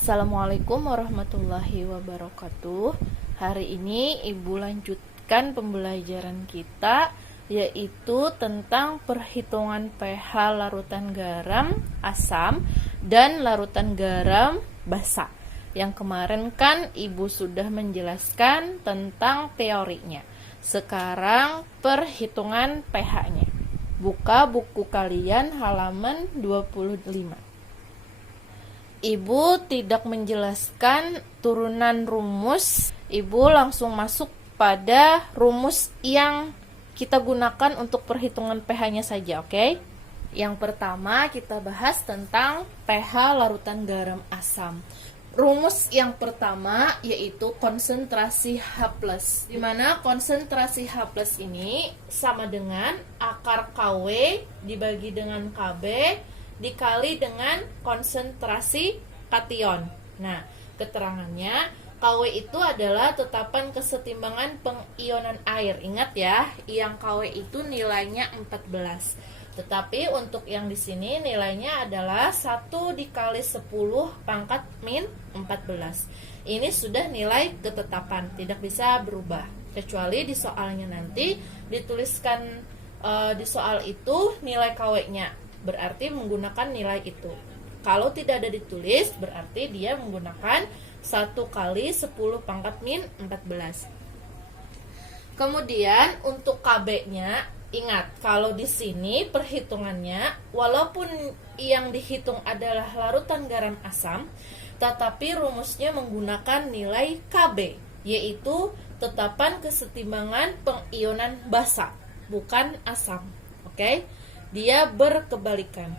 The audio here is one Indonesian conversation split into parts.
Assalamualaikum warahmatullahi wabarakatuh. Hari ini Ibu lanjutkan pembelajaran kita, yaitu tentang perhitungan pH larutan garam asam dan larutan garam basa. Yang kemarin kan Ibu sudah menjelaskan tentang teorinya. Sekarang perhitungan pH-nya. Buka buku kalian halaman 25. Ibu tidak menjelaskan turunan rumus. Ibu langsung masuk pada rumus yang kita gunakan untuk perhitungan pH-nya saja, oke? Yang pertama kita bahas tentang pH larutan garam asam. Rumus yang pertama yaitu konsentrasi H+, di mana konsentrasi H+ ini sama dengan akar KW dibagi dengan KB dikali dengan konsentrasi kation. Nah, keterangannya KW itu adalah tetapan kesetimbangan pengionan air. Ingat ya, yang KW itu nilainya 14. Tetapi untuk yang di sini nilainya adalah 1 dikali 10 pangkat min 14. Ini sudah nilai ketetapan, tidak bisa berubah. Kecuali di soalnya nanti dituliskan di soal itu nilai KW-nya. Berarti menggunakan nilai itu. Kalau tidak ada ditulis, berarti dia menggunakan 1 kali 10 pangkat min 14. Kemudian untuk KB-nya, ingat kalau di sini perhitungannya walaupun yang dihitung adalah larutan garam asam, tetapi rumusnya menggunakan nilai KB, yaitu tetapan kesetimbangan pengionan basa, bukan asam. Oke? Dia berkebalikan.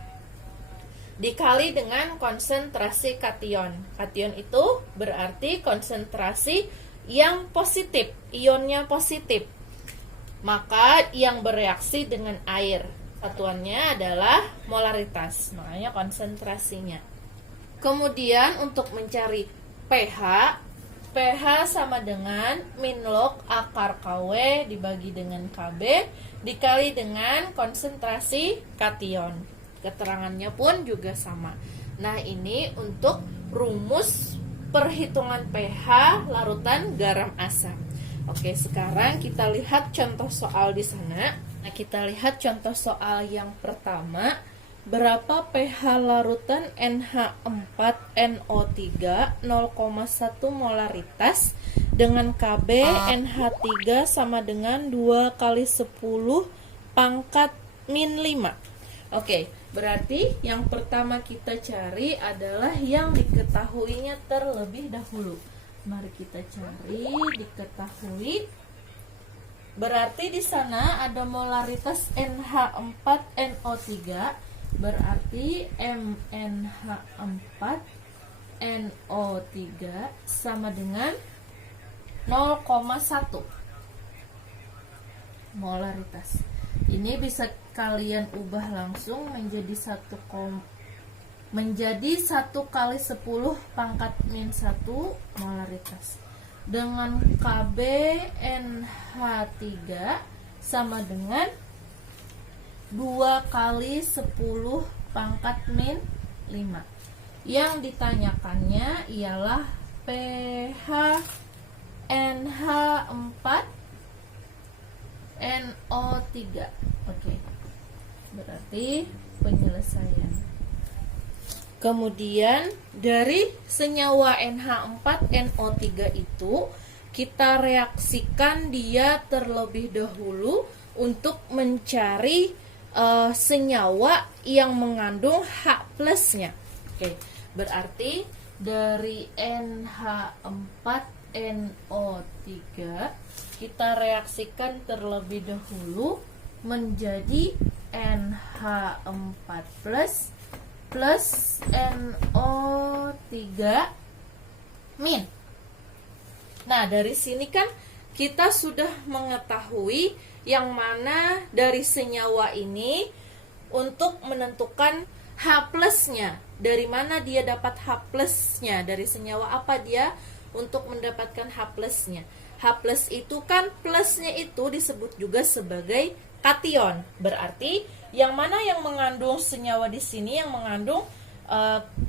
Dikali dengan konsentrasi kation. Kation itu berarti konsentrasi yang positif, ionnya positif. Maka yang bereaksi dengan air. Satuannya adalah molaritas, makanya konsentrasinya. Kemudian untuk mencari pH, pH sama dengan min log akar KW dibagi dengan KB dikali dengan konsentrasi kation. Keterangannya pun juga sama. Nah, ini untuk rumus perhitungan pH larutan garam asam. Oke, sekarang kita lihat contoh soal di sana. Nah, kita lihat contoh soal yang pertama. Berapa pH larutan NH4NO3 0,1 molaritas dengan KB NH3 sama dengan 2 kali 10 pangkat min 5. Oke, berarti yang pertama kita cari adalah yang diketahuinya terlebih dahulu. Mari kita cari diketahui. Berarti di sana ada molaritas NH4NO3. Berarti MnH4NO3 sama dengan 0,1 molaritas. Ini bisa kalian ubah langsung menjadi 1 kali 10 pangkat min 1 molaritas. Dengan KB NH3 sama dengan 2 kali 10 pangkat min 5. Yang ditanyakannya ialah pH NH4NO3. Oke. Berarti penyelesaian. Kemudian dari senyawa NH4NO3 itu kita reaksikan dia terlebih dahulu untuk mencari senyawa yang mengandung H+-nya. Oke, berarti dari NH4NO3 kita reaksikan terlebih dahulu menjadi NH4 plus NO3 min. Nah, dari sini kan kita sudah mengetahui yang mana dari senyawa ini untuk menentukan H+-nya. Dari mana dia dapat H+-nya? Dari senyawa apa dia untuk mendapatkan H+-nya? H+ itu kan plusnya itu disebut juga sebagai kation. Berarti yang mana yang mengandung senyawa di sini yang mengandung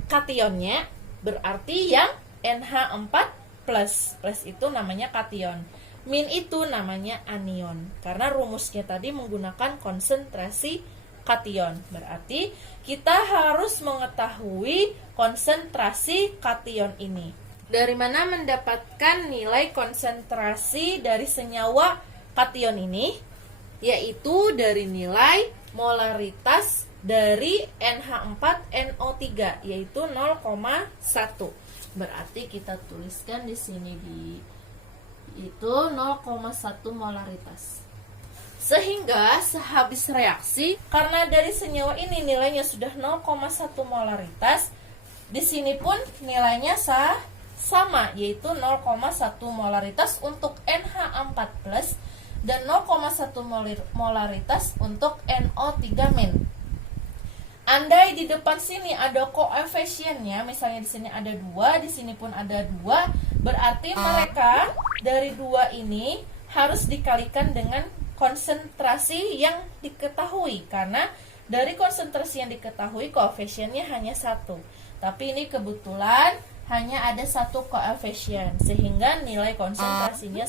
kationnya berarti yang NH4 plus. Plus itu namanya kation. Min itu namanya anion. Karena rumusnya tadi menggunakan konsentrasi kation. Berarti kita harus mengetahui konsentrasi kation ini. Dari mana mendapatkan nilai konsentrasi dari senyawa kation ini? Yaitu dari nilai molaritas dari NH4NO3 yaitu 0,1. Berarti kita tuliskan di sini itu 0,1 molaritas. Sehingga sehabis reaksi, karena dari senyawa ini nilainya sudah 0,1 molaritas, di sini pun nilainya sama, yaitu 0,1 molaritas untuk NH4+ dan 0,1 molaritas untuk NO3-. Andai di depan sini ada koefisiennya, misalnya di sini ada 2, di sini pun ada 2, berarti mereka dari 2 ini harus dikalikan dengan konsentrasi yang diketahui, karena dari konsentrasi yang diketahui koefisiennya hanya 1. Tapi ini kebetulan hanya ada 1 koefisien, sehingga nilai konsentrasinya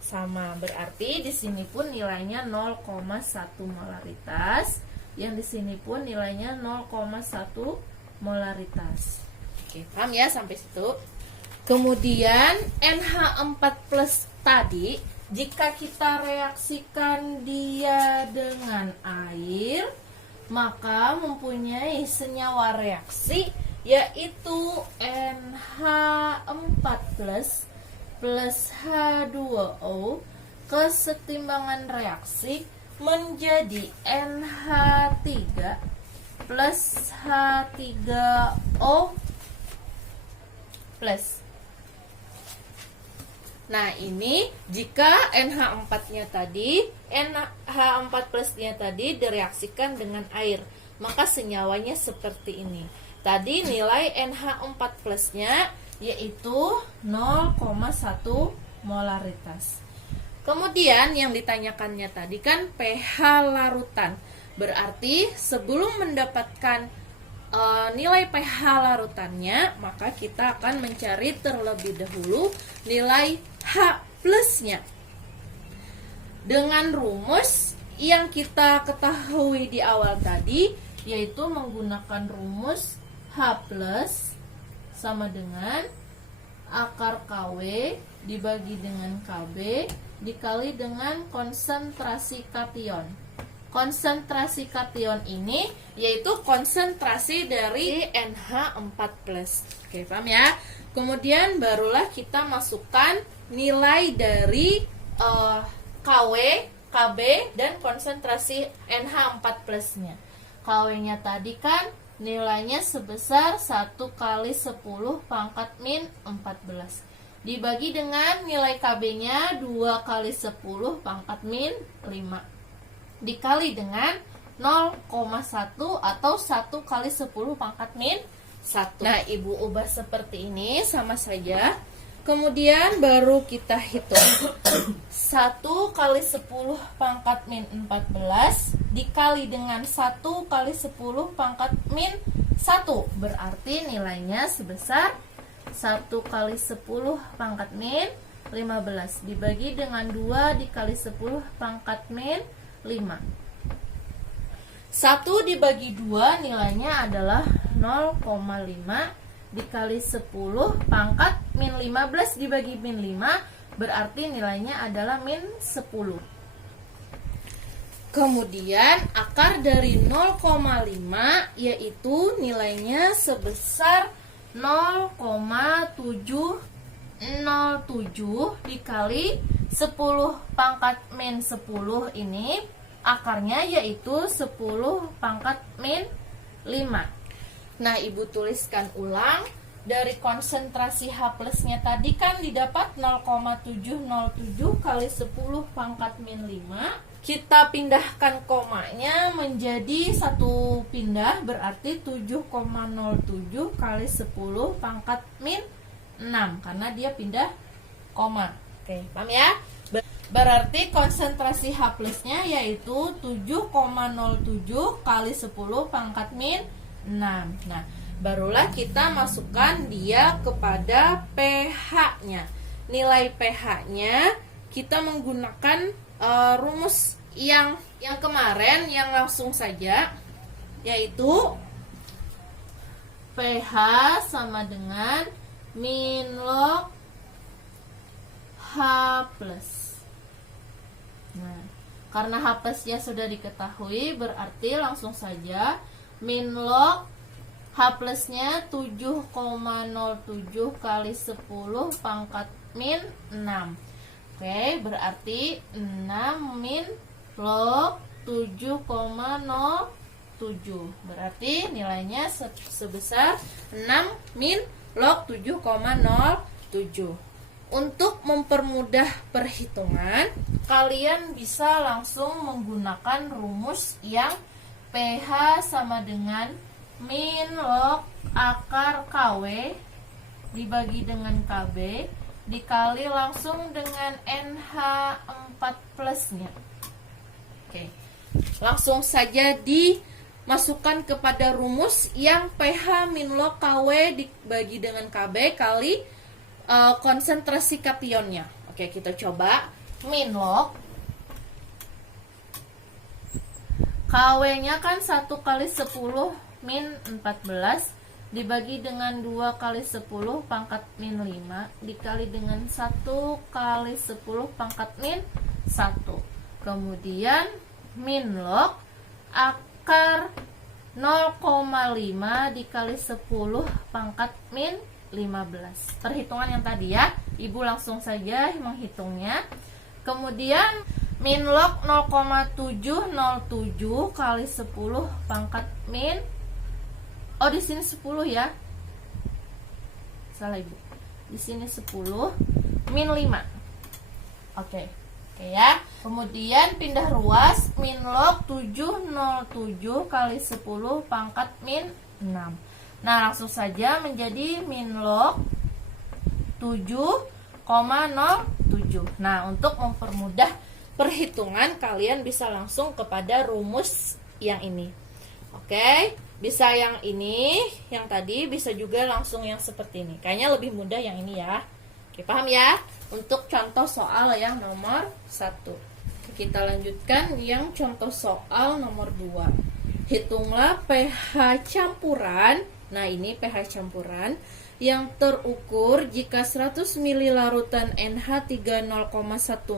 sama. Berarti di sini pun nilainya 0,1 molaritas, yang di sini pun nilainya 0,1 molaritas. Oke, paham ya sampai situ? Kemudian NH4+ tadi, jika kita reaksikan dia dengan air, maka mempunyai senyawa reaksi yaitu NH4+ plus H2O. Kesetimbangan reaksi menjadi NH3 plus H3O plus. Nah, ini jika NH4-nya tadi, NH4+-nya tadi direaksikan dengan air, maka senyawanya seperti ini. Tadi nilai NH4+-nya yaitu 0,1 molaritas. Kemudian yang ditanyakannya tadi kan pH larutan. Berarti sebelum mendapatkan nilai pH larutannya, maka kita akan mencari terlebih dahulu nilai H plusnya. Dengan rumus yang kita ketahui di awal tadi, yaitu menggunakan rumus H plus sama dengan akar KW dibagi dengan KB dikali dengan konsentrasi kation. Konsentrasi kation ini yaitu konsentrasi dari NH4+. Oke, paham ya? Kemudian barulah kita masukkan nilai dari KW, KB, dan konsentrasi NH4+-nya. KW-nya tadi kan nilainya sebesar 1 kali 10 pangkat min 14. Dibagi dengan nilai KB-nya 2 kali 10 pangkat min 5. Dikali dengan 0,1 atau 1 kali 10 pangkat min 1. Nah, Ibu ubah seperti ini sama saja. Kemudian baru kita hitung 1 kali 10 pangkat min 14 dikali dengan 1 kali 10 pangkat min 1. Berarti nilainya sebesar 1 kali 10 pangkat min 15 dibagi dengan 2 dikali 10 pangkat min 5. 1 dibagi 2 nilainya adalah 0,5 dikali 10 pangkat min 15 dibagi min 5 berarti nilainya adalah min 10. Kemudian akar dari 0,5 yaitu nilainya sebesar 0,707 dikali 10 pangkat min 10 ini akarnya yaitu 10 pangkat min 5. Nah, Ibu tuliskan ulang. Dari konsentrasi H plusnya tadi kan didapat 0,707 kali 10 pangkat min 5. Kita pindahkan komanya menjadi satu pindah, berarti 7,07 kali 10 pangkat min 6 karena dia pindah koma. Oke, paham ya? Berarti konsentrasi H plusnya yaitu 7,07 kali 10 pangkat min 6. Nah, Barulah kita masukkan dia kepada pH-nya. Nilai pH-nya kita menggunakan rumus yang kemarin yang langsung saja, yaitu pH sama dengan min log H plus. Nah, karena H plusnya sudah diketahui, berarti langsung saja min log H plusnya 7,07 kali 10 pangkat min 6. Oke, berarti 6 min log 7,07. Berarti nilainya sebesar 6 min log 7,07. Untuk mempermudah perhitungan, kalian bisa langsung menggunakan rumus yang pH sama dengan min log akar KW dibagi dengan KB dikali langsung dengan NH4 plusnya. Oke, langsung saja dimasukkan kepada rumus yang pH min log KW dibagi dengan KB kali konsentrasi kationnya. Oke, kita coba. Min log KW-nya kan 1 kali 10 min 14 dibagi dengan 2 kali 10 pangkat min 5 dikali dengan 1 kali 10 pangkat min 1. Kemudian min log akar 0,5 dikali 10 pangkat min 15. Perhitungan yang tadi ya, Ibu langsung saja menghitungnya. Kemudian min log 0,707 kali 10 pangkat min, oh di sini 10 ya, salah Ibu, di sini 10 min 5. Oke ya. Kemudian pindah ruas, min log 707 kali 10 pangkat min 6. Nah, langsung saja menjadi min log 7,07. Nah, untuk mempermudah perhitungan, kalian bisa langsung kepada rumus yang ini. Oke, bisa yang ini, yang tadi, bisa juga langsung yang seperti ini. Kayaknya lebih mudah yang ini ya. Oke, paham ya? Untuk contoh soal yang nomor 1. Kita lanjutkan yang contoh soal nomor 2. Hitunglah pH campuran. Nah, ini pH campuran yang terukur jika 100 ml larutan NH3 0,1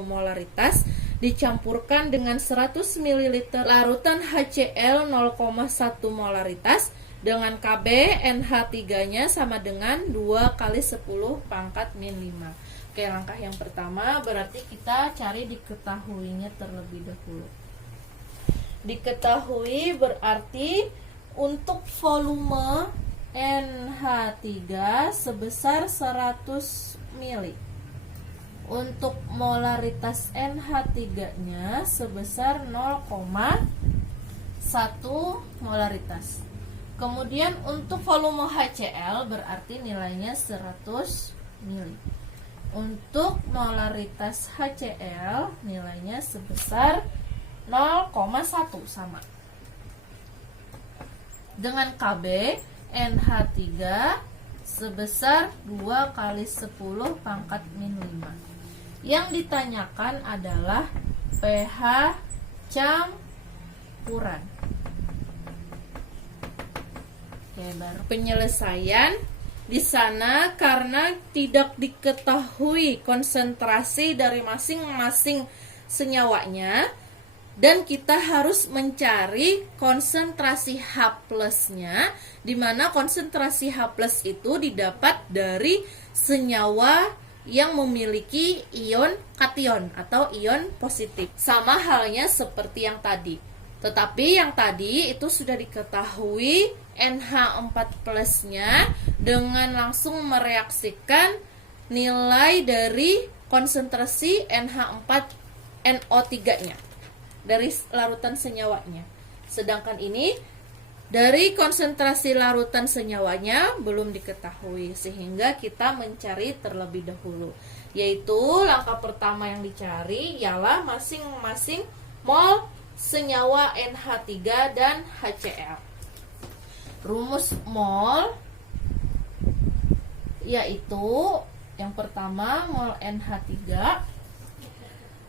molaritas dicampurkan dengan 100 ml larutan HCl 0,1 molaritas dengan KB NH3-nya sama dengan 2 kali 10 pangkat min 5. Oke, langkah yang pertama berarti kita cari diketahuinya terlebih dahulu. Diketahui berarti untuk volume NH3 sebesar 100 ml. Untuk molaritas NH3-nya sebesar 0,1 molaritas. Kemudian untuk volume HCl berarti nilainya 100 ml. Untuk molaritas HCl nilainya sebesar 0,1 sama. Dengan KB NH3 sebesar 2 kali 10 pangkat min 5. Yang ditanyakan adalah pH campuran. Oke, baru penyelesaian di sana karena tidak diketahui konsentrasi dari masing-masing senyawanya. Dan kita harus mencari konsentrasi H plusnya, di mana konsentrasi H plus itu didapat dari senyawa yang memiliki ion kation atau ion positif. Sama halnya seperti yang tadi. Tetapi yang tadi itu sudah diketahui NH4 plusnya dengan langsung mereaksikan nilai dari konsentrasi NH4 NO3-nya. Dari larutan senyawanya. Sedangkan ini dari konsentrasi larutan senyawanya belum diketahui, sehingga kita mencari terlebih dahulu. Yaitu langkah pertama yang dicari ialah masing-masing mol senyawa NH3 dan HCl. rumus mol yaitu yang pertama mol NH3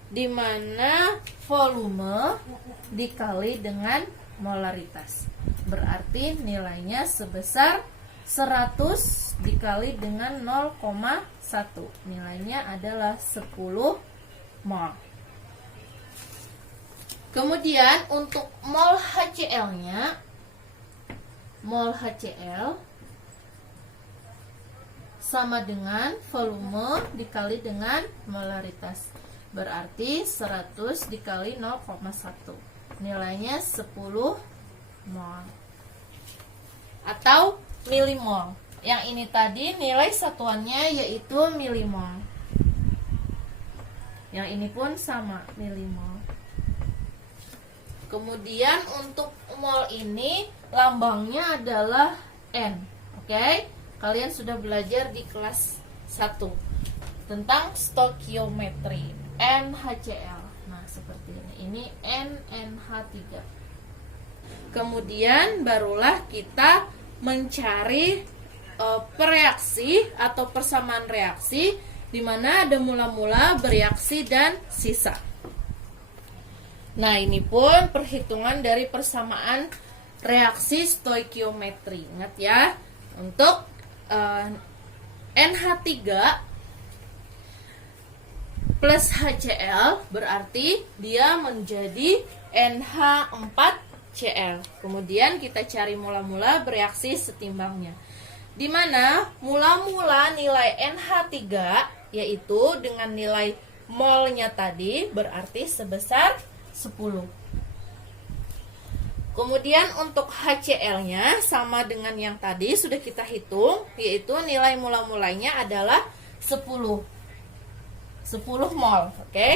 di mana volume dikali dengan molaritas. Berarti nilainya sebesar 100 dikali dengan 0,1. Nilainya adalah 10 mol. Kemudian untuk mol HCl-nya, mol HCl sama dengan volume dikali dengan molaritas. Berarti 100 dikali 0,1. Nilainya 10 mol. Atau milimol. Yang ini tadi nilai satuannya yaitu milimol. Yang ini pun sama, milimol. Kemudian untuk mol ini lambangnya adalah N. Oke? Kalian sudah belajar di kelas 1 tentang stokiometri NaCl. Nah, seperti ini. Ini NNH3. Kemudian barulah kita mencari pereaksi atau persamaan reaksi di mana ada mula-mula, bereaksi dan sisa. Nah, ini pun perhitungan dari persamaan reaksi stoikiometri. Ingat ya, untuk NH3 plus HCl berarti dia menjadi NH4Cl. Kemudian kita cari mula-mula bereaksi setimbangnya. Di mana mula-mula nilai NH3 yaitu dengan nilai molnya tadi berarti sebesar 10. Kemudian untuk HCl-nya sama dengan yang tadi sudah kita hitung, yaitu nilai mula-mulanya adalah 10 mol, oke?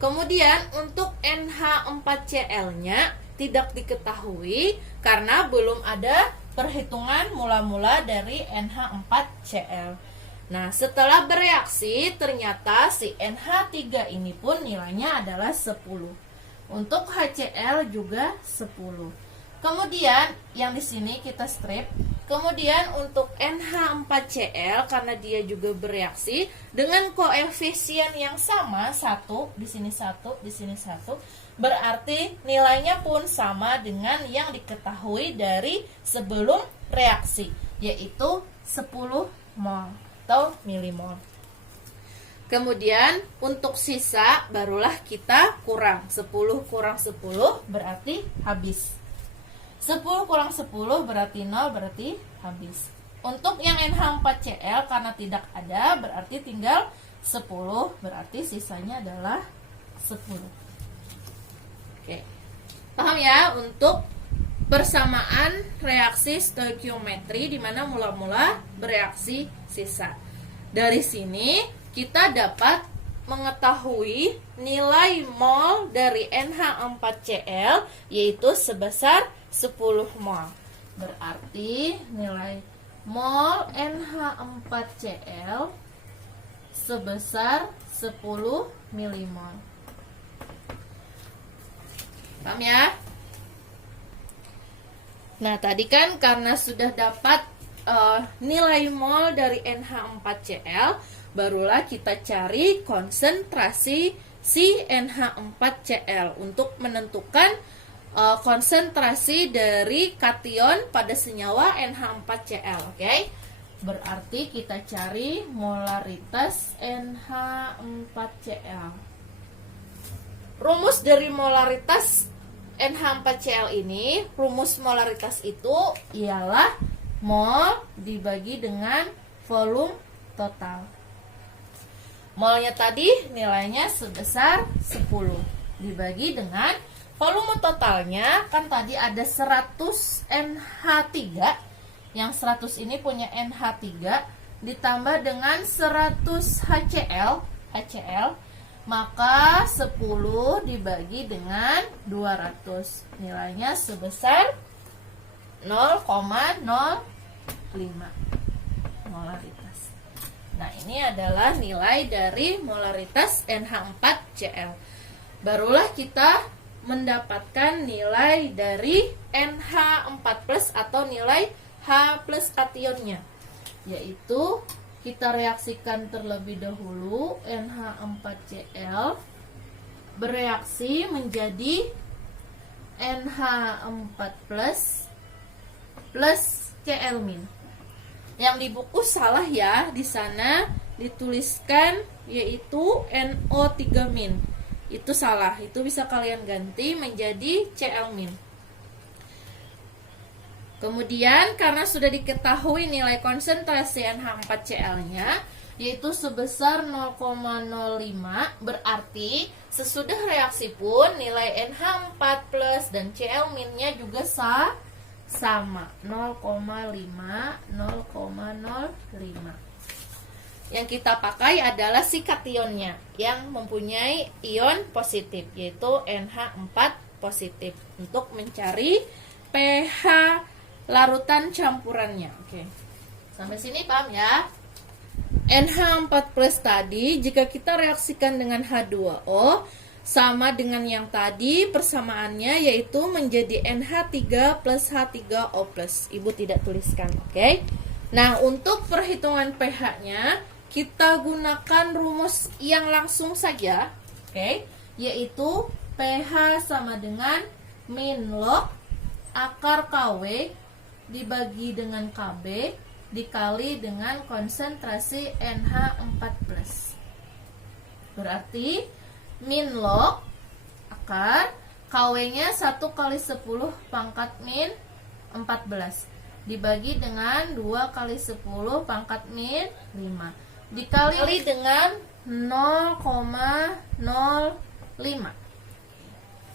Kemudian untuk NH4Cl-nya tidak diketahui karena belum ada perhitungan mula-mula dari NH4Cl. Nah, setelah bereaksi ternyata si NH3 ini pun nilainya adalah 10. Untuk HCl juga 10. Kemudian yang di sini kita strip. Kemudian untuk NH4Cl karena dia juga bereaksi dengan koefisien yang sama, 1 di sini 1, di sini 1, berarti nilainya pun sama dengan yang diketahui dari sebelum reaksi, yaitu 10 mol atau milimol. Kemudian untuk sisa barulah kita kurang 10 kurang 10 berarti habis. 10 kurang 10 berarti 0 berarti habis. Untuk yang NH4Cl karena tidak ada berarti tinggal 10 berarti sisanya adalah 10. Oke. Paham ya untuk persamaan reaksi stoikiometri di mana mula-mula bereaksi sisa. Dari sini kita dapat mengetahui nilai mol dari NH4Cl yaitu sebesar 10 mol. Berarti nilai mol NH4Cl sebesar 10 milimol. Paham ya? Nah, tadi kan karena sudah dapat nilai mol dari NH4Cl, barulah kita cari konsentrasi si NH4Cl untuk menentukan konsentrasi dari kation pada senyawa NH4Cl, oke? Berarti kita cari molaritas NH4Cl. Rumus dari molaritas NH4Cl ini, rumus molaritas itu ialah mol dibagi dengan volume total. Molnya tadi nilainya sebesar 10 dibagi dengan volume totalnya, kan tadi ada 100 NH3, yang 100 ini punya NH3 ditambah dengan 100 HCl, maka 10 dibagi dengan 200 nilainya sebesar 0,05 molaritas. Nah, ini adalah nilai dari molaritas NH4Cl. Barulah kita mendapatkan nilai dari NH4+ atau nilai H plus kationnya, yaitu kita reaksikan terlebih dahulu NH4Cl bereaksi menjadi NH4+ plus Cl-. Yang di buku salah ya, di sana dituliskan yaitu NO3-. Itu salah, itu bisa kalian ganti menjadi Cl-. Kemudian karena sudah diketahui nilai konsentrasi NH4Cl-nya yaitu sebesar 0,05, berarti sesudah reaksi pun nilai NH4+ dan Cl-nya juga sama 0,05. Yang kita pakai adalah si kationnya yang mempunyai ion positif, yaitu NH4 positif, untuk mencari pH larutan campurannya. Oke, sampai sini paham ya? NH4+ tadi jika kita reaksikan dengan H2O sama dengan yang tadi, persamaannya yaitu menjadi NH3 plus H3O+. Ibu tidak tuliskan, oke? Nah, untuk perhitungan pH-nya kita gunakan rumus yang langsung saja, oke? Yaitu pH sama dengan min log akar KW dibagi dengan KB dikali dengan konsentrasi NH4+. Berarti min log akar KW-nya 1 kali 10 pangkat min 14 dibagi dengan 2 kali 10 pangkat min 5 dikali dengan 0,05.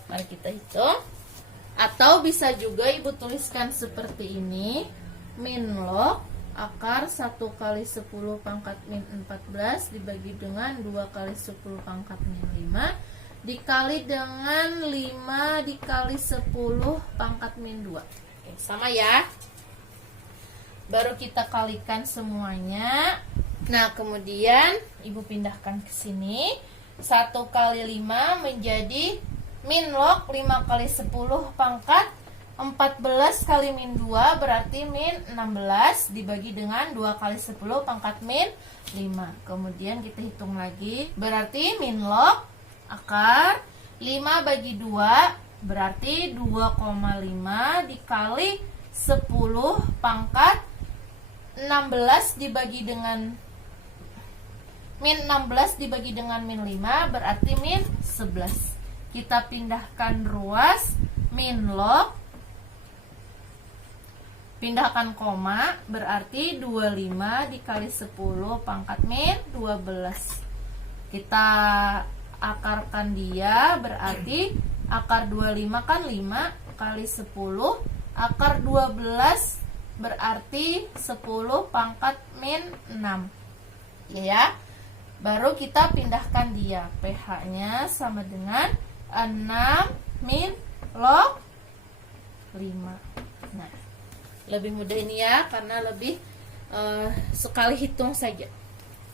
Mari kita hitung. Atau bisa juga ibu tuliskan seperti ini, min log akar 1 kali 10 pangkat min 14 dibagi dengan 2 kali 10 pangkat min 5 dikali dengan 5 dikali 10 pangkat min 2. Oke, sama ya. Baru kita kalikan semuanya. Nah, kemudian ibu pindahkan ke sini. 1 kali 5 menjadi min log 5 kali 10 pangkat 14 kali min 2 berarti min 16 dibagi dengan 2 kali 10 pangkat min 5. Kemudian kita hitung lagi. Berarti min log akar 5 bagi 2 berarti 2,5 dikali 10 pangkat 16 dibagi dengan min 16 dibagi dengan min 5 berarti min 11. Kita pindahkan ruas, min log pindahkan koma berarti 25 dikali 10 pangkat min 12. Kita akarkan dia berarti akar 25 kan 5 kali 10, akar 12 berarti 10 pangkat min 6. Ya. Baru kita pindahkan dia. pH-nya sama dengan 6 min log 5. Nah, lebih mudah ini ya, karena lebih sekali hitung saja.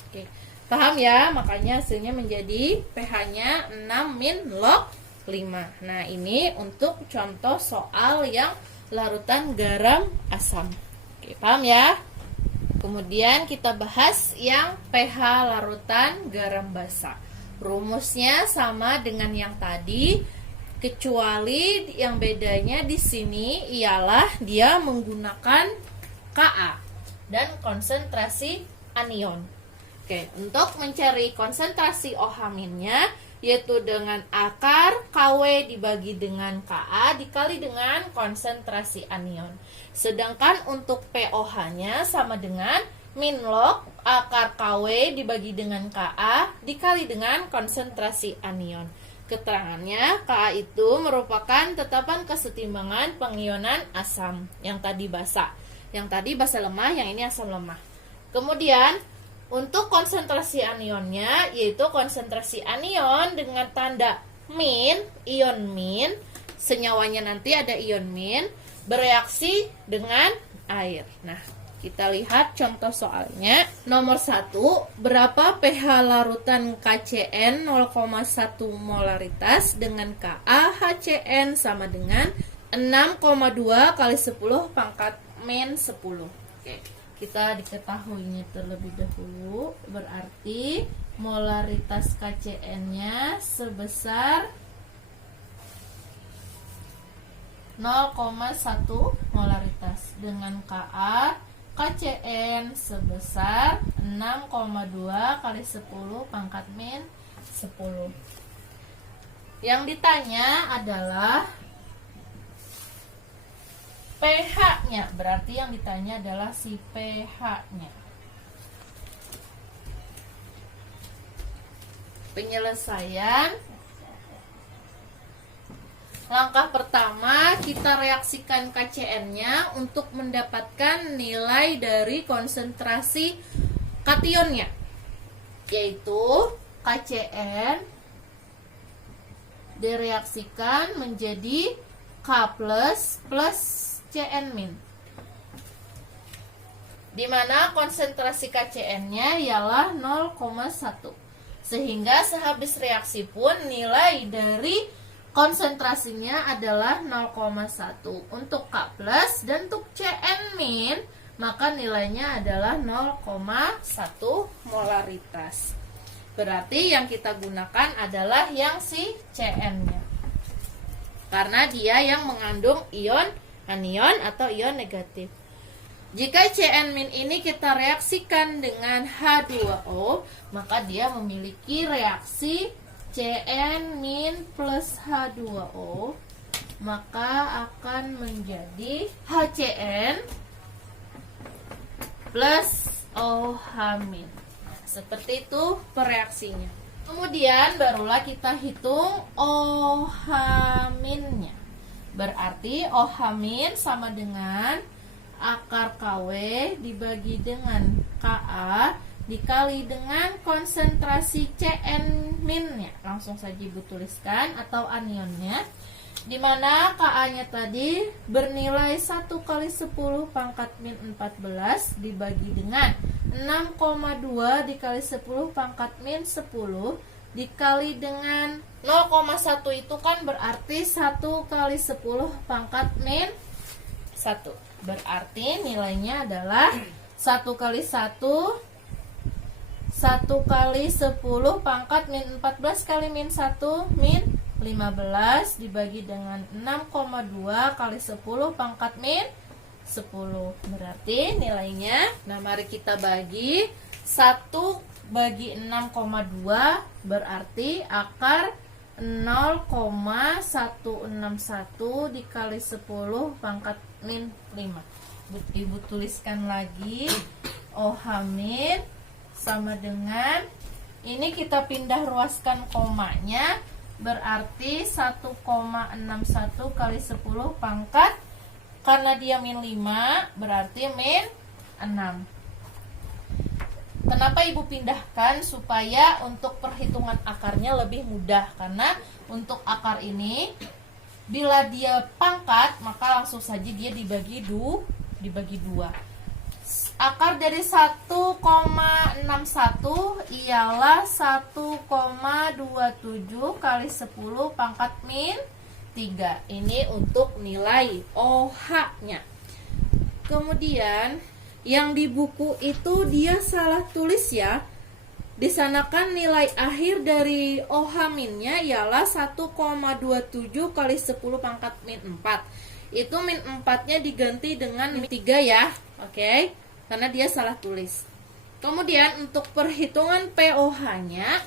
Oke, paham ya? Makanya hasilnya menjadi pH-nya 6 min log 5. Nah, ini untuk contoh soal yang larutan garam asam. Oke, paham ya? Kemudian kita bahas yang pH larutan garam basa. Rumusnya sama dengan yang tadi, kecuali yang bedanya di sini ialah dia menggunakan Ka dan konsentrasi anion. Oke, untuk mencari konsentrasi OH-nya yaitu dengan akar KW dibagi dengan Ka dikali dengan konsentrasi anion. Sedangkan untuk POH-nya sama dengan min log akar KW dibagi dengan Ka dikali dengan konsentrasi anion. Keterangannya, Ka itu merupakan tetapan kesetimbangan pengionan asam yang tadi basa. Yang tadi basa lemah, yang ini asam lemah. Kemudian untuk konsentrasi anionnya yaitu konsentrasi anion dengan tanda min, ion min, senyawanya nanti ada ion min bereaksi dengan air. Nah, Kita lihat contoh soalnya. Nomor 1, berapa pH larutan KCN 0,1 molaritas dengan Ka HCN sama dengan 6,2 kali 10 pangkat min 10. Oke, kita diketahuinya terlebih dahulu. Berarti molaritas KCN-nya sebesar 0,1 molaritas dengan Ka KCN sebesar 6,2 kali 10 pangkat min 10. Yang ditanya adalah pH-nya. Berarti yang ditanya adalah si pH-nya. Penyelesaian. Langkah pertama, kita reaksikan KCN-nya untuk mendapatkan nilai dari konsentrasi kationnya, yaitu KCN direaksikan menjadi K plus CN min, dimana konsentrasi KCN-nya ialah 0,1. Sehingga sehabis reaksi pun nilai dari konsentrasinya adalah 0,1 untuk K plus, dan untuk Cn min maka nilainya adalah 0,1 molaritas. Berarti yang kita gunakan adalah yang si Cn-nya, karena dia yang mengandung ion anion atau ion negatif. Jika Cn min ini kita reaksikan dengan H2O, maka dia memiliki reaksi Cn min plus H2O, maka akan menjadi HCN plus OH min. Nah, seperti itu pereaksinya. Kemudian barulah kita hitung OH minnya. Berarti OH min sama dengan akar KW dibagi dengan Ka dikali dengan konsentrasi Cn min-nya. Langsung saja Ibu tuliskan, atau anionnya, dimana Ka-nya tadi bernilai 1 kali 10 pangkat min 14 dibagi dengan 6,2 dikali 10 pangkat min 10 dikali dengan 0,1, itu kan berarti 1 kali 10 pangkat min 1. Berarti nilainya adalah 1 kali 1 kali 10 pangkat min 14 kali min 1 min 15 dibagi dengan 6,2 kali 10 pangkat min 10. Berarti nilainya, nah mari kita bagi 1 bagi 6,2 berarti akar 0,161 dikali 10 pangkat min 5. Ibu tuliskan lagi OH min sama dengan, ini kita pindah ruaskan komanya, berarti 1,61 kali 10 pangkat, karena dia min 5 berarti min 6. Kenapa Ibu pindahkan? Supaya untuk perhitungan akarnya lebih mudah, karena untuk akar ini bila dia pangkat maka langsung saja dia dibagi 2. Akar dari 1,61 ialah 1,27 kali 10 pangkat min 3. Ini untuk nilai OH-nya. Kemudian yang di buku itu dia salah tulis ya. Di sana kan nilai akhir dari OH min-nya ialah 1,27 kali 10 pangkat min 4. Itu min 4-nya diganti dengan min 3 ya. Oke. Karena dia salah tulis. Kemudian untuk perhitungan pOH-nya,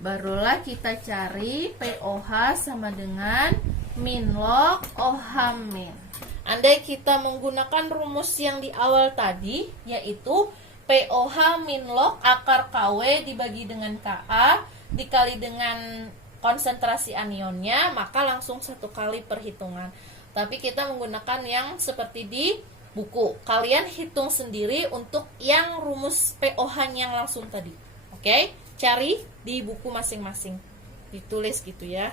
barulah kita cari pOH sama dengan min log OH min. Andai kita menggunakan rumus yang di awal tadi, yaitu pOH min log akar KW dibagi dengan Ka dikali dengan konsentrasi anionnya, maka langsung 1 kali perhitungan. Tapi kita menggunakan yang seperti di buku. Kalian hitung sendiri untuk yang rumus pOH yang langsung tadi. Oke? Cari di buku masing-masing. Ditulis gitu ya.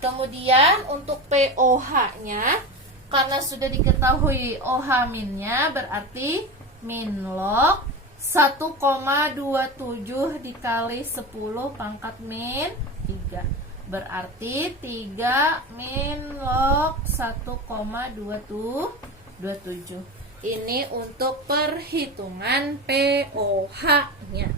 Kemudian untuk pOH-nya karena sudah diketahui OH minnya, berarti min log 1,27 dikali 10 pangkat min 3. Berarti 3 min log 1,27. Ini untuk perhitungan pOH-nya.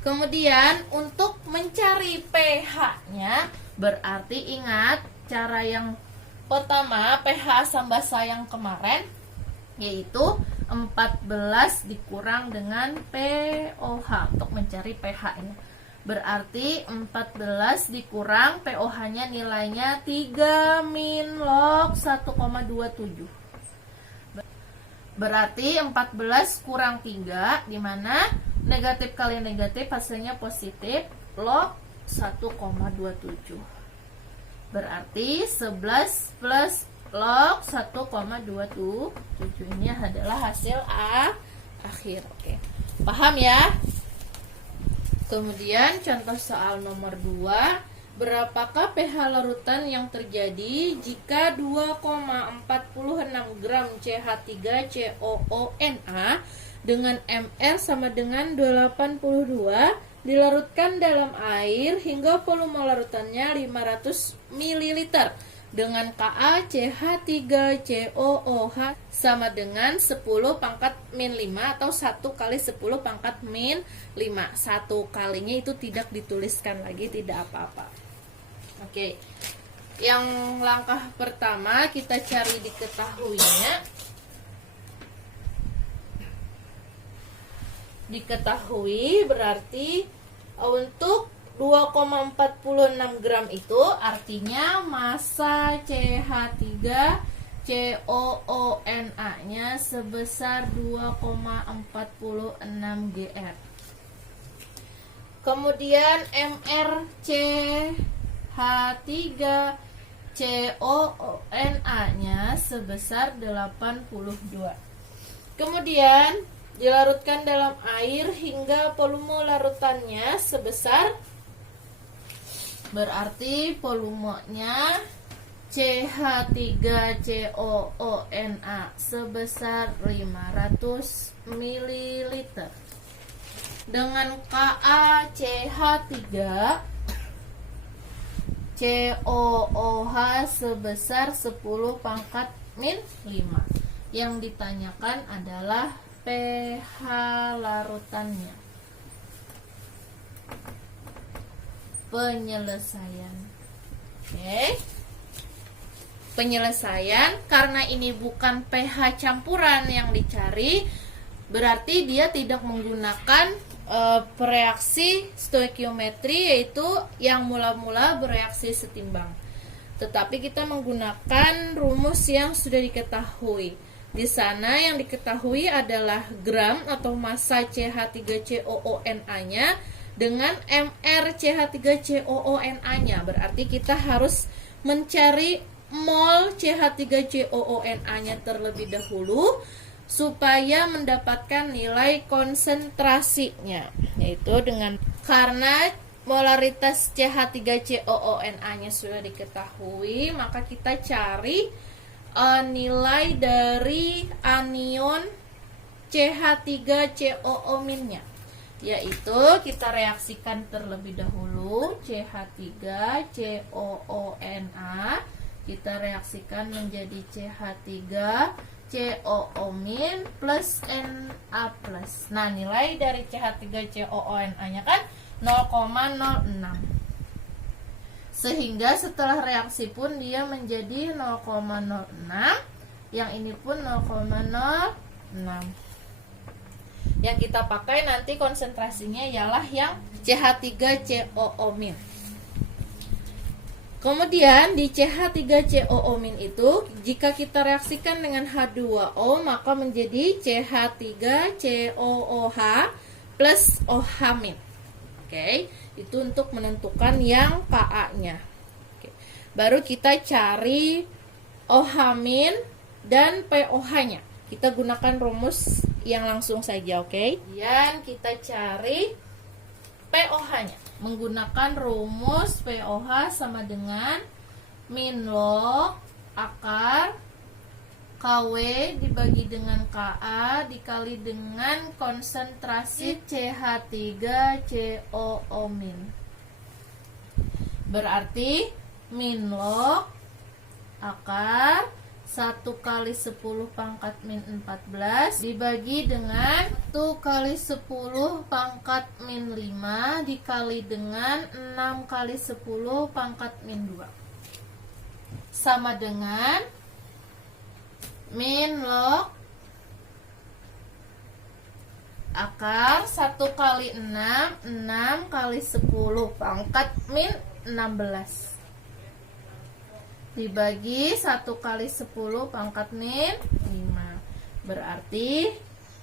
Kemudian untuk mencari pH-nya, berarti ingat cara yang pertama, pH asam basa yang kemarin, yaitu 14 dikurang dengan pOH untuk mencari pH-nya. Berarti 14 dikurang pOH-nya nilainya 3 min log 1,27. Berarti 14 kurang 3, di mana negatif kali negatif hasilnya positif, log 1,27. Berarti 11 plus log 1,27 ini adalah hasil akhir. Oke. Paham ya? Kemudian contoh soal nomor 2, berapakah pH larutan yang terjadi jika 2,46 gram CH3COONa dengan MR sama dengan 82 dilarutkan dalam air hingga volume larutannya 500 ml dengan Ka CH3COOH sama dengan 10 pangkat min 5 atau 1 kali 10 pangkat min 5. Satu kalinya itu tidak dituliskan lagi, tidak apa-apa. Oke. Yang langkah pertama kita cari diketahuinya. Diketahui berarti untuk 2,46 gram itu artinya massa CH3COONa-nya sebesar 2,46 Gr. Kemudian MrCH3COONa-nya sebesar 82. Kemudian dilarutkan dalam air hingga volume larutannya sebesar, berarti volumenya CH3COONa sebesar 500 ml dengan Ka CH3COOH sebesar 10 pangkat min 5. Yang ditanyakan adalah pH larutannya. Penyelesaian. Oke. Penyelesaian, karena ini bukan pH campuran yang dicari, berarti dia tidak menggunakan reaksi stoikiometri, yaitu yang mula-mula bereaksi setimbang. Tetapi kita menggunakan rumus yang sudah diketahui. Di sana yang diketahui adalah gram atau massa CH3COONa-nya dengan MR CH3COONa-nya. Berarti kita harus mencari mol CH3COONa-nya terlebih dahulu supaya mendapatkan nilai konsentrasinya, yaitu dengan, karena molaritas CH3COONa-nya sudah diketahui, maka kita cari nilai dari anion CH3COO-nya, yaitu kita reaksikan terlebih dahulu CH3COONa, kita reaksikan menjadi CH3COO- plus Na+. Nah, nilai dari CH3COONa-nya kan 0,06. Sehingga setelah reaksi pun dia menjadi 0,06, yang ini pun 0,06. Yang kita pakai nanti konsentrasinya ialah yang CH3COO-. Kemudian di CH3COO- itu jika kita reaksikan dengan H2O maka menjadi CH3COOH plus OH-. Oke, itu untuk menentukan yang Ka-nya. Oke. Baru kita cari OH- dan POH-nya. Kita gunakan rumus yang langsung saja, oke? Dan kita cari POH-nya menggunakan rumus POH sama dengan min log akar KW dibagi dengan KA dikali dengan konsentrasi CH3COO min. Berarti min log akar 1 kali 10 pangkat min 14 dibagi dengan 1 kali 10 pangkat min 5 dikali dengan 6 kali 10 pangkat min 2 sama dengan min log akar 1 kali 6 6 kali 10 pangkat min 16 dibagi 1 kali 10 pangkat min 5. Berarti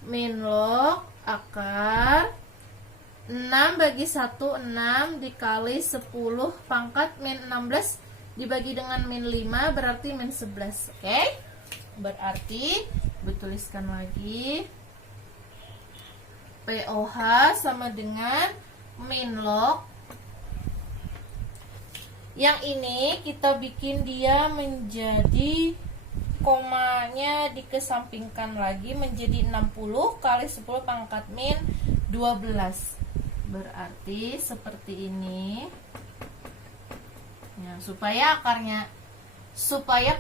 min log akar 6 bagi 1 6 dikali 10 pangkat min 16 dibagi dengan min 5 berarti min 11. Oke? Berarti dituliskan lagi POH sama dengan min log. Yang ini kita bikin dia menjadi komanya dikesampingkan lagi menjadi 60 kali 10 pangkat min 12. Berarti seperti ini. Ya, supaya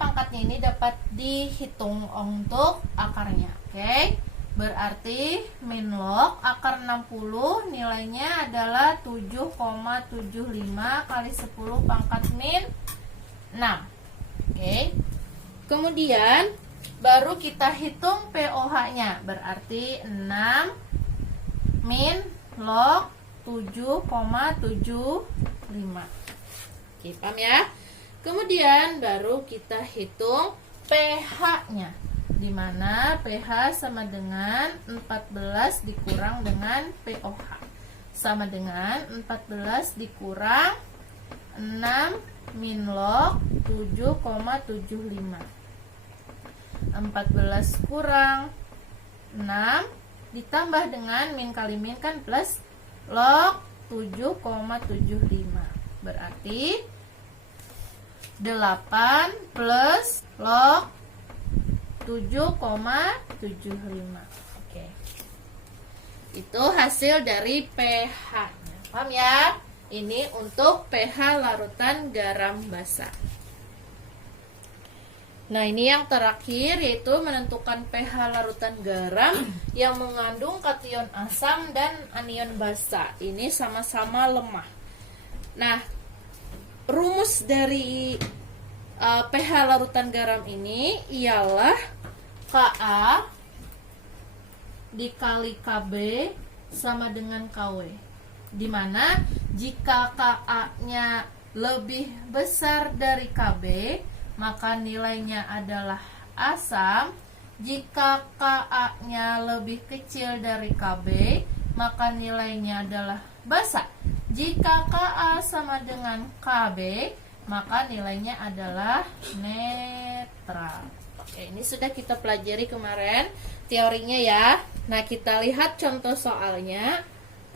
pangkatnya ini dapat dihitung untuk akarnya. Oke? Berarti min log akar 60 nilainya adalah 7,75 kali 10 pangkat min 6. Oke. Kemudian baru kita hitung POH-nya. Berarti 6 min log 7,75. Oke, paham ya? Kemudian baru kita hitung pH-nya, di mana pH sama dengan 14 dikurang dengan POH sama dengan 14 dikurang 6 min log 7,75. 14 kurang 6 ditambah dengan min kali min kan plus log 7,75. Berarti 8 plus log 7,75. Oke. Itu hasil dari pH-nya. Paham ya? Ini untuk pH larutan garam basa. Nah, ini yang terakhir yaitu menentukan pH larutan garam yang mengandung kation asam dan anion basa. Ini sama-sama lemah. Nah, rumus dari pH larutan garam ini ialah Ka dikali Kb sama dengan Kw, dimana jika Ka-nya lebih besar dari Kb maka nilainya adalah asam. Jika Ka-nya lebih kecil dari Kb maka nilainya adalah basa. Jika Ka sama dengan Kb maka nilainya adalah netral. Oke, ini sudah kita pelajari kemarin teorinya ya. Nah, kita lihat contoh soalnya.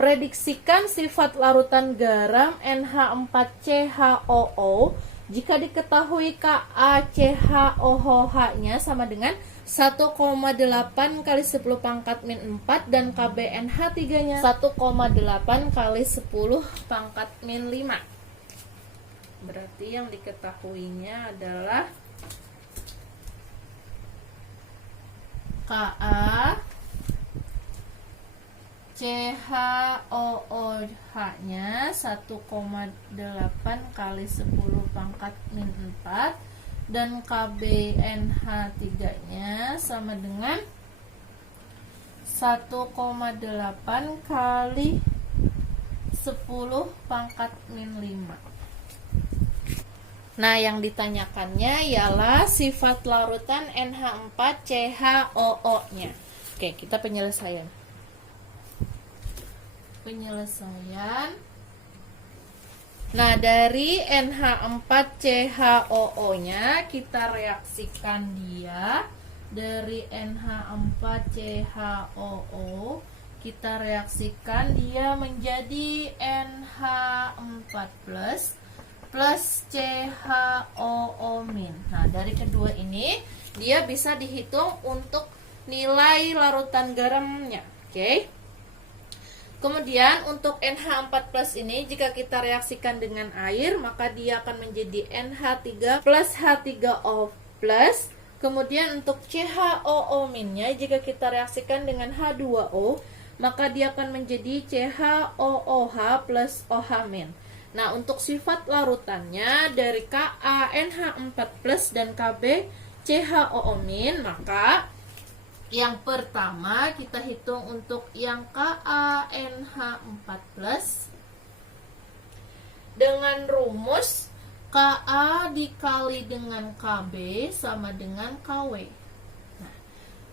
Prediksikan sifat larutan garam NH4CHOO jika diketahui KaCHOOH-nya sama dengan 1,8 kali 10 pangkat min 4 dan KBNH3-nya 1,8 kali 10 pangkat min 5. Berarti yang diketahuinya adalah Ka CHOOH-nya 1,8 kali 10 pangkat min 4 dan KBNH3-nya sama dengan 1,8 kali 10 pangkat min 5. Nah, yang ditanyakannya ialah sifat larutan NH4CHOO-nya. Oke, kita penyelesaian. Nah, dari NH4CHOO-nya kita reaksikan dia. Dari NH4CHOO kita reaksikan dia menjadi NH4+. plus CHOO min. Nah, dari kedua ini dia bisa dihitung untuk nilai larutan garamnya. Oke. Kemudian untuk NH4+ ini jika kita reaksikan dengan air, maka dia akan menjadi NH3 plus H3O plus. Kemudian untuk CHOO minnya jika kita reaksikan dengan H2O, maka dia akan menjadi CHOOH plus OH min. Nah, untuk sifat larutannya dari Ka NH4+ dan Kb CHOO min, maka yang pertama kita hitung untuk yang KaNH4+ dengan rumus Ka dikali dengan Kb sama dengan Kw. Nah,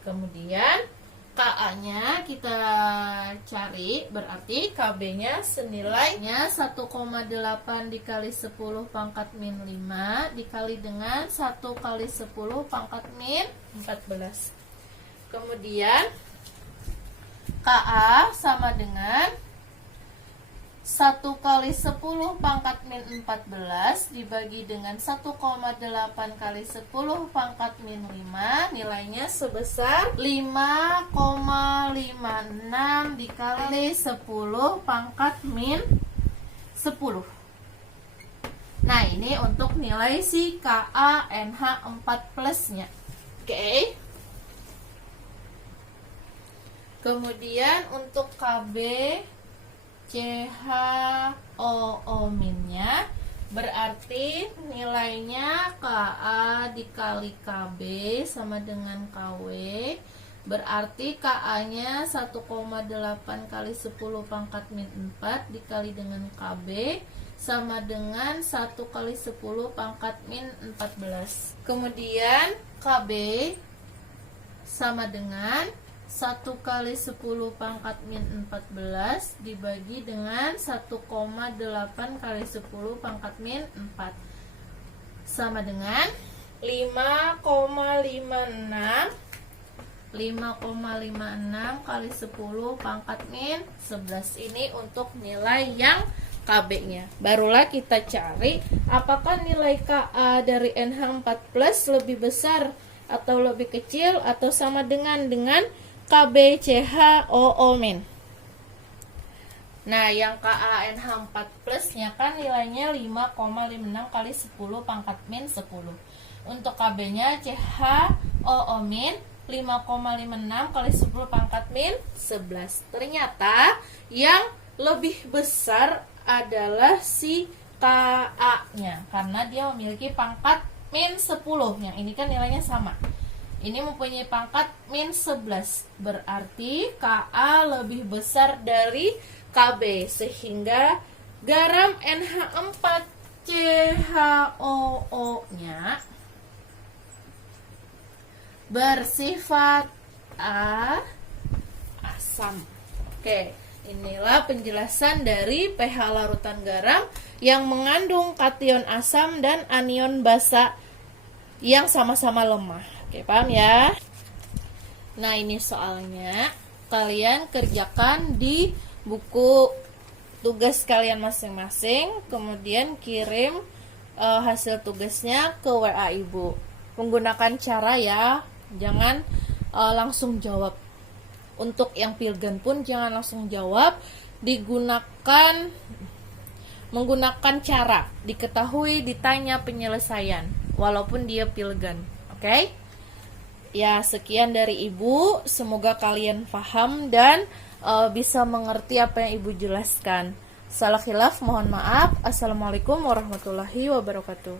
kemudian Ka-nya kita cari, berarti Kb-nya senilainya 1,8 dikali 10 pangkat min 5 dikali dengan 1 kali 10 pangkat min 14. Kemudian Ka sama dengan 1 kali 10 pangkat min 14 dibagi dengan 1,8 kali 10 pangkat min 5, nilainya sebesar 5,56 dikali 10 pangkat min 10. Nah, ini untuk nilai si KaNH4+ nya. Oke. Kemudian untuk Kb CHOO minnya berarti nilainya Ka dikali Kb sama dengan Kw, berarti Ka-nya 1,8 kali 10 pangkat min 4 dikali dengan Kb sama dengan 1 kali 10 pangkat min 14. Kemudian Kb sama dengan 1 kali 10 pangkat min 14 dibagi dengan 1,8 kali 10 pangkat min 4 sama dengan 5,56 kali 10 pangkat min 11. Ini untuk nilai yang Kb-nya. Barulah kita cari apakah nilai Ka dari NH4+ lebih besar atau lebih kecil atau sama dengan Kb CHOO min. Nah, yang KaNH4+ nya kan nilainya 5,56 kali 10 pangkat min 10. Untuk Kb nya CHOO min 5,56 kali 10 pangkat min 11. Ternyata yang lebih besar adalah si Ka nya karena dia memiliki pangkat min 10. Yang ini kan nilainya sama. Ini mempunyai pangkat min 11, berarti Ka lebih besar dari Kb, sehingga garam NH4CHOO-nya bersifat asam. Oke, inilah penjelasan dari pH larutan garam yang mengandung kation asam dan anion basa yang sama-sama lemah. Oke, paham ya? Nah, ini soalnya kalian kerjakan di buku tugas kalian masing-masing, kemudian kirim hasil tugasnya ke WA ibu. Menggunakan cara ya, jangan langsung jawab. Untuk yang pilgan pun jangan langsung jawab, menggunakan cara diketahui, ditanya penyelesaian walaupun dia pilgan. Oke? Ya, sekian dari ibu. Semoga kalian paham dan bisa mengerti apa yang ibu jelaskan. Salah khilaf mohon maaf. Assalamualaikum warahmatullahi wabarakatuh.